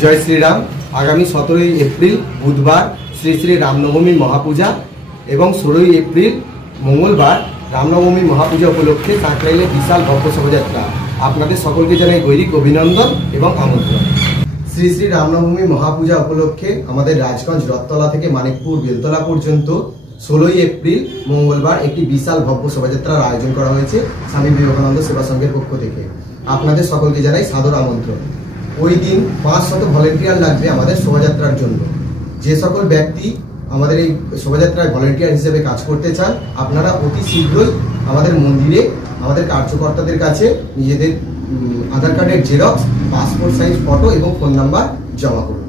জয় শ্রীরাম। আগামী 17ই এপ্রিল বুধবার শ্রী শ্রী রামনবমী মহাপূজা এবং 16ই এপ্রিল মঙ্গলবার রামনবমী মহাপূজা উপলক্ষে কাকরাইলে বিশাল ভব্য শোভাযাত্রা। আপনাদের সকলকে জানাই গৈরিক অভিনন্দন এবং আমন্ত্রণ। শ্রী শ্রী রামনবমী মহাপূজা উপলক্ষে আমাদের রাজগঞ্জ রথতলা থেকে মানিকপুর বেলতলা পর্যন্ত 16ই এপ্রিল মঙ্গলবার একটি বিশাল ভব্য শোভাযাত্রার আয়োজন করা হয়েছে স্বামী বিবেকানন্দ সেবা সংঘের পক্ষ থেকে। আপনাদের সকলকে জানাই সাদর আমন্ত্রণ। ওই দিন 500 ভলেন্টিয়ার লাগবে আমাদের শোভাযাত্রার জন্য। যে সকল ব্যক্তি আমাদের এই শোভাযাত্রায় ভলেন্টিয়ার হিসেবে কাজ করতে চান, আপনারা অতি শীঘ্রই আমাদের মন্দিরে আমাদের কার্যকর্তাদের কাছে নিজেদের আধার কার্ডের জেরক্স, পাসপোর্ট সাইজ ফটো এবং ফোন নাম্বার জমা করুন।